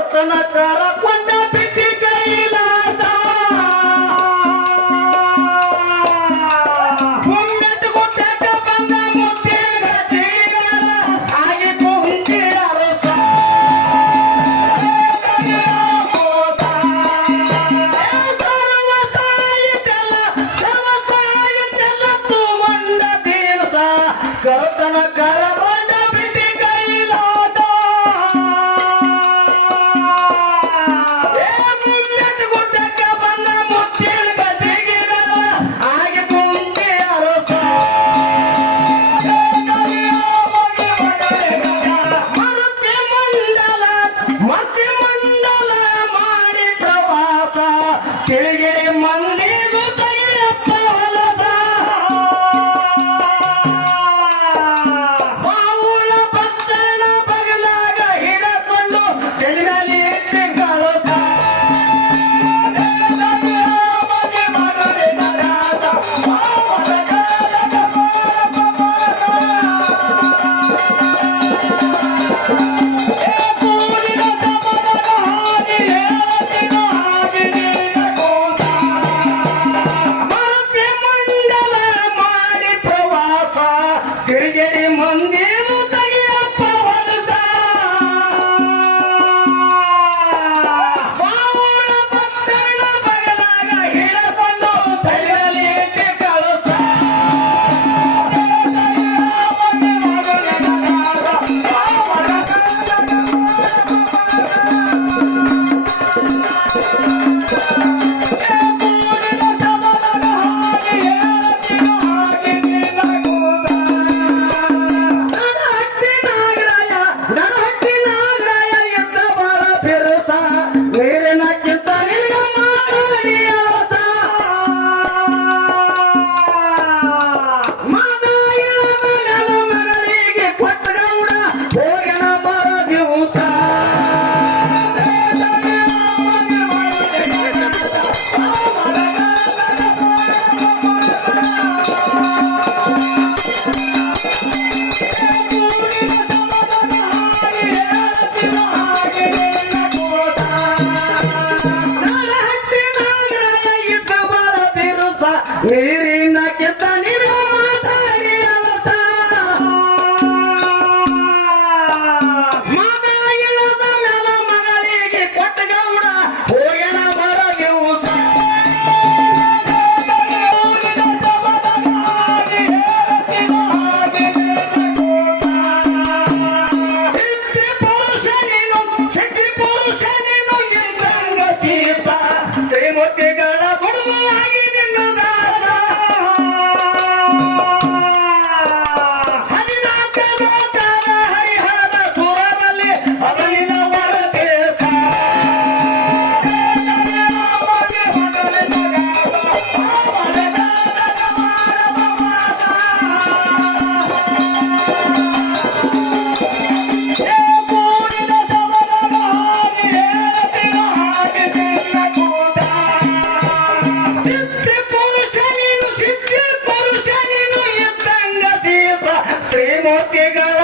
ಕರ್ತನ ಕರಕೊಂಡ ಬಿಟ್ಟಿ ಕೈಲಾಸ. ಕರತನ ಗುಡ್ಡಕ್ಕ ತಿಳಿಗಿರಿ ಮಂದಿಗೂ ತೆಗೆಯಪ್ಪ ಹೊಲದ ಬಾವುಳ ಭಕ್ತನ ಬಗಲಾಗ ಹಿಡಕೊಂಡು ತಲೆ ಮೇಲೆ ಇಟ್ಟು one day मौत देगा